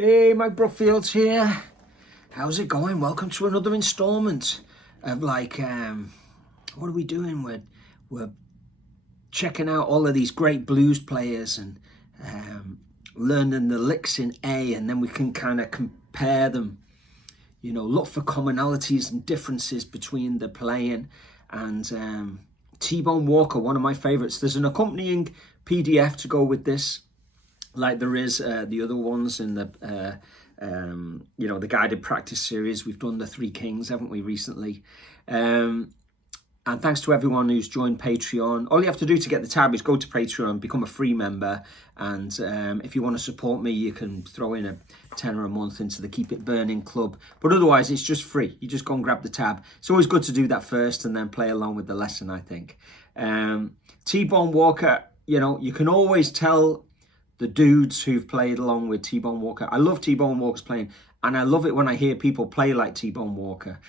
Hey, Mike Brookfield here. How's it going? Welcome to another installment of what are we doing? We're checking out all of these great blues players and learning the licks in A, and then we can kind of compare them. You know, look for commonalities and differences between the playing. And T-Bone Walker, one of my favorites. There's an accompanying PDF to go with this, like there is the other ones in the the guided practice series. We've done the Three Kings, haven't we, recently? And thanks to everyone who's joined Patreon. All you have to do to get the tab is go to Patreon, become a free member, and if you want to support me, you can throw in a tenner a month into the Keep It Burning club. But otherwise, it's just free. You just go and grab the tab. It's always good to do that first and then play along with the lesson, I think. T-Bone Walker, you can always tell the dudes who've played along with T-Bone Walker. I love T-Bone Walker's playing, and I love it when I hear people play like T-Bone Walker.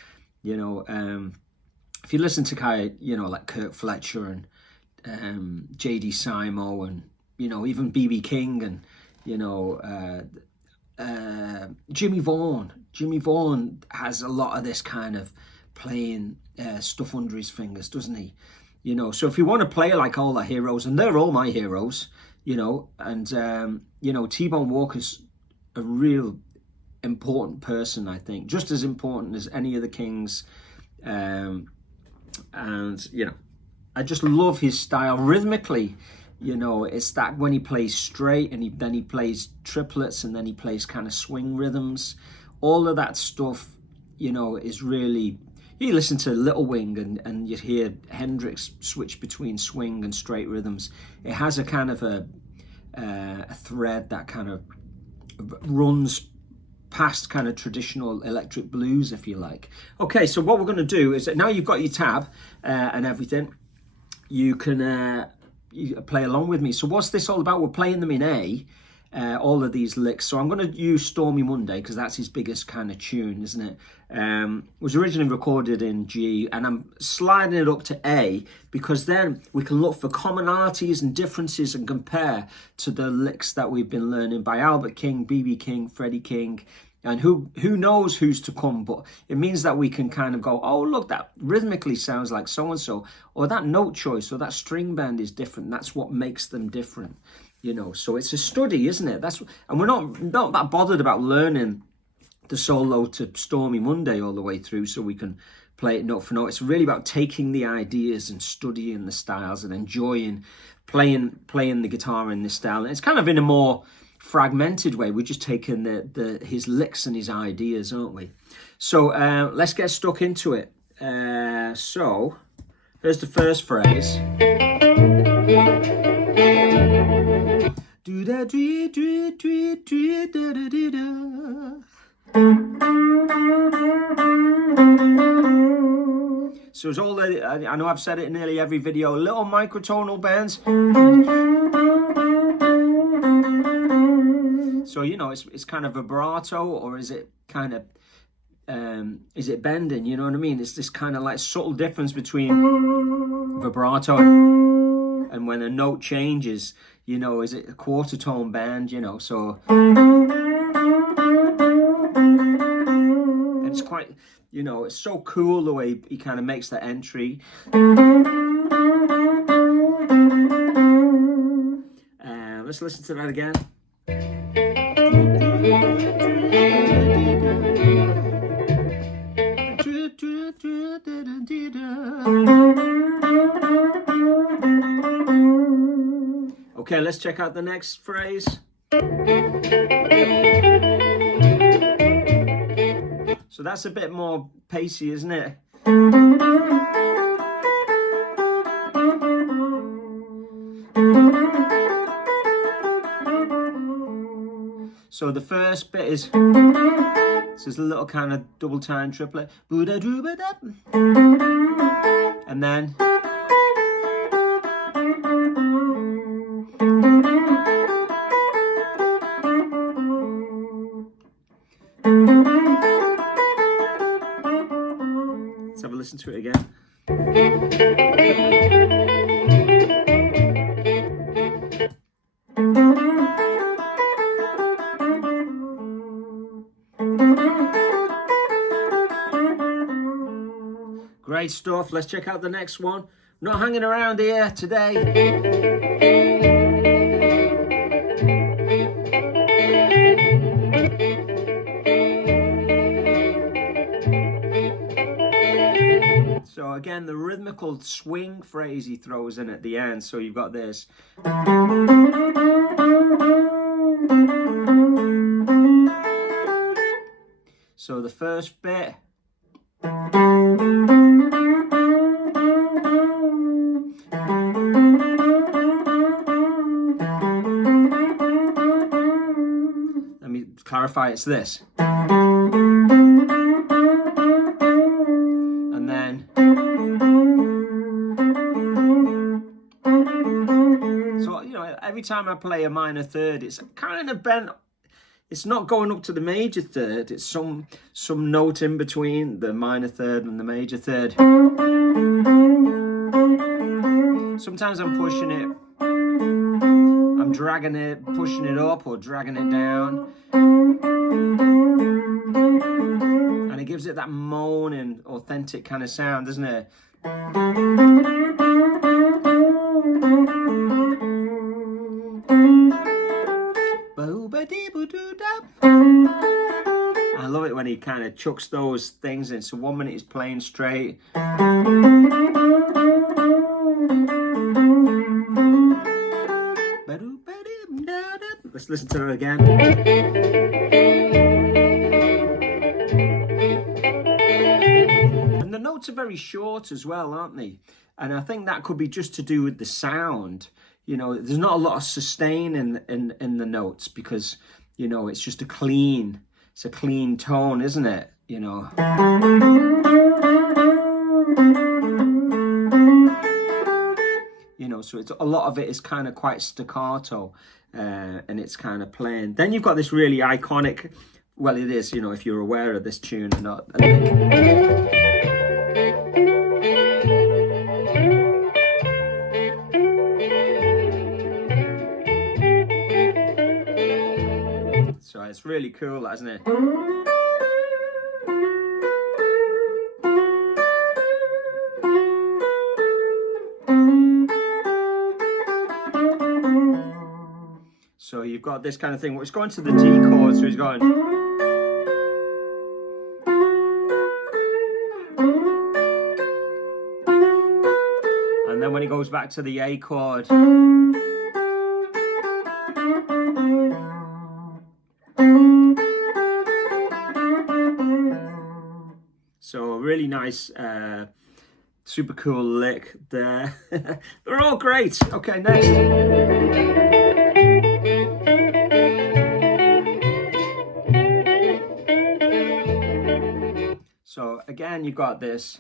If you listen to like Kirk Fletcher and J.D. Simo and even B.B. King and Jimmy Vaughan. Jimmy Vaughan has a lot of this kind of playing stuff under his fingers, doesn't he? So if you want to play like all the heroes, and they're all my heroes, and T-Bone Walker's a real important person, I think, just as important as any of the Kings. I just love his style rhythmically. It's that when he plays straight and then he plays triplets and then he plays kind of swing rhythms, all of that stuff, is really, you listen to Little Wing and you hear Hendrix switch between swing and straight rhythms. It has a kind of a thread that kind of runs past kind of traditional electric blues, if you like. Okay, so what we're going to do is that now you've got your tab and everything, you can you play along with me. So what's this all about? We're playing them in A, all of these licks. So I'm going to use Stormy Monday because that's his biggest kind of tune, isn't it? It was originally recorded in G, and I'm sliding it up to A because then we can look for commonalities and differences and compare to the licks that we've been learning by Albert King, B.B. King, Freddie King, and who knows who's to come. But it means that we can kind of go, oh, look, that rhythmically sounds like so-and-so, or that note choice or that string bend is different. That's what makes them different, So it's a study, isn't it? And we're not that bothered about learning the solo to Stormy Monday all the way through so we can play it note for note. It's really about taking the ideas and studying the styles and enjoying playing the guitar in this style. And it's kind of in a more fragmented way. We're just taking his licks and his ideas, aren't we? So let's get stuck into it. So here's the first phrase. Do da dee dee dee dee da da dee da. So it's all I know I've said it in nearly every video, little microtonal bends. So it's kind of vibrato, or is it kind of is it bending? You know what I mean? It's this kind of like subtle difference between vibrato and when a note changes. Is it a quarter tone bend? So and it's quite, it's so cool the way he kind of makes the entry. Let's listen to that again. Okay, let's check out the next phrase. So that's a bit more pacey, isn't it? So the first bit is, this is a little kind of double time triplet. And then let's have a listen to it again. Great stuff. Let's check out the next one. Not hanging around here today. So again, the rhythmical swing phrase he throws in at the end. So you've got this. So the first bit. Let me clarify, it's this. And then. So, you know, every time I play a minor third, it's kind of bent. It's not going up to the major third. It's some note in between the minor third and the major third. Sometimes I'm pushing it. I'm dragging it, pushing it up or dragging it down. And it gives it that moaning, authentic kind of sound, doesn't it? I love it when he kind of chucks those things in. So 1 minute he's playing straight. Let's listen to it again. And the notes are very short as well, aren't they? And I think that could be just to do with the sound. You know, there's not a lot of sustain in the notes because, you know, it's just a clean tone, isn't it? You know. You know, so it's a lot of it is kind of quite staccato, and it's kind of plain. Then you've got this really iconic, well, it is, you know, if you're aware of this tune or not. So it's really cool, isn't it? So you've got this kind of thing. Well, it's going to the D chord, so he's going. And then when he goes back to the A chord. So a really nice, super cool lick there. They're all great. Okay, next. So again, you've got this.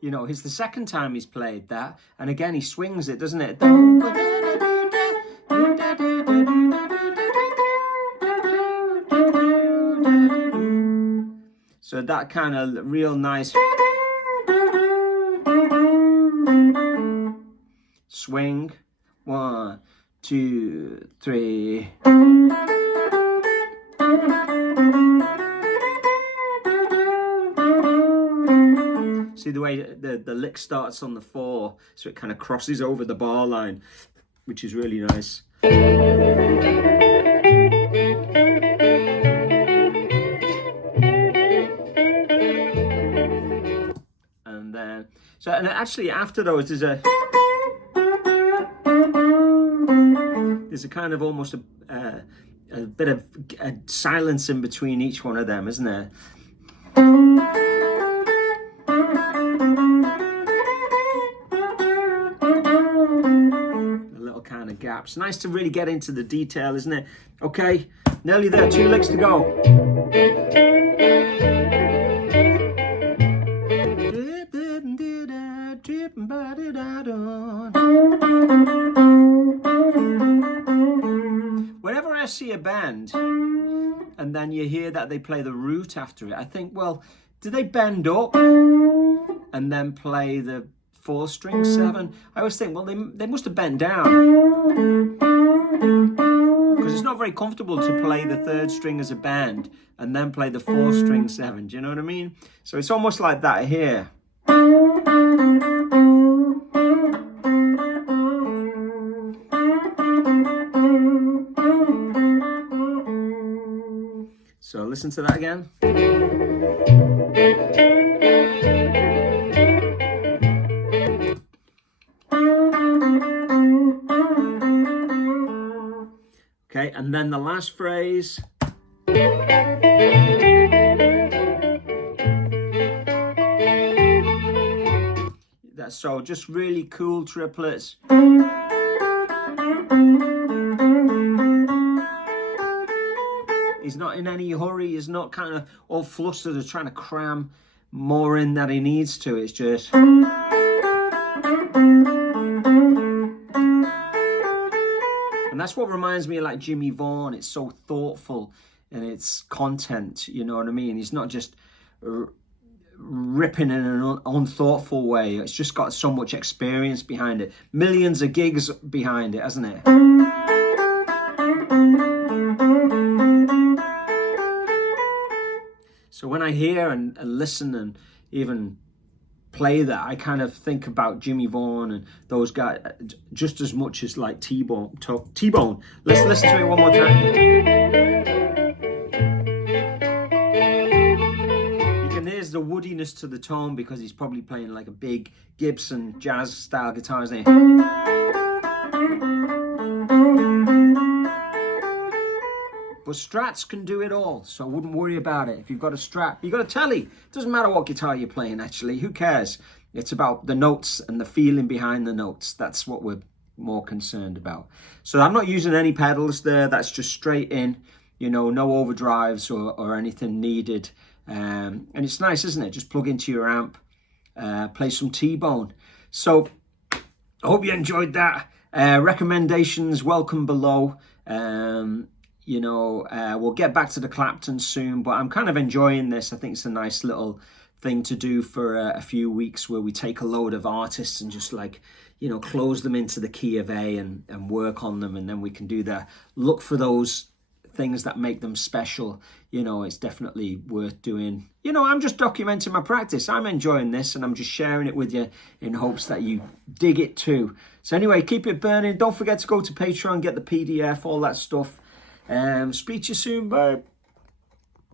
You know, it's the second time he's played that. And again, he swings it, doesn't it? So that kind of real nice swing. 1, 2, 3. See the way the lick starts on the 4, so it kind of crosses over the bar line, which is really nice. And then, and actually after those, there's a kind of almost a bit of a silence in between each one of them, isn't there? Kind of gaps. Nice to really get into the detail, isn't it? Okay, nearly there. 2 licks to go. Whenever I see a band and then you hear that they play the root after it, I think, well, do they bend up and then play the 4-string 7? I always think, well, they must have bent down. because it's not very comfortable to play the third string as a bend and then play the fourth string seven. Do you know what I mean? So it's almost like that here. So listen to that again. Okay, and then the last phrase. That's so just really cool triplets. He's not in any hurry. He's not kind of all flustered or trying to cram more in than he needs to. It's just... And that's what reminds me of like Jimmy Vaughan. It's so thoughtful in its content, you know what I mean? He's not just ripping in an unthoughtful way. It's just got so much experience behind it. Millions of gigs behind it, hasn't it? So when I hear and listen and even play that, I kind of think about Jimmy Vaughan and those guys just as much as like T-Bone. Let's listen to it one more time. You can hear the woodiness to the tone because he's probably playing like a big Gibson jazz style guitar, isn't he? But Strats can do it all, so I wouldn't worry about it. If you've got a Strat, you've got a Telly. It doesn't matter what guitar you're playing, actually. Who cares? It's about the notes and the feeling behind the notes. That's what we're more concerned about. So I'm not using any pedals there. That's just straight in, you know, no overdrives or anything needed. And it's nice, isn't it? Just plug into your amp, play some T-Bone. So I hope you enjoyed that. Recommendations welcome below. You know, we'll get back to the Clapton soon, but I'm kind of enjoying this. I think it's a nice little thing to do for a few weeks where we take a load of artists and just like, you know, close them into the key of A and work on them. And then we can do that. Look for those things that make them special. You know, it's definitely worth doing. You know, I'm just documenting my practice. I'm enjoying this and I'm just sharing it with you in hopes that you dig it too. So anyway, keep it burning. Don't forget to go to Patreon, get the PDF, all that stuff. Speak to you soon, bye.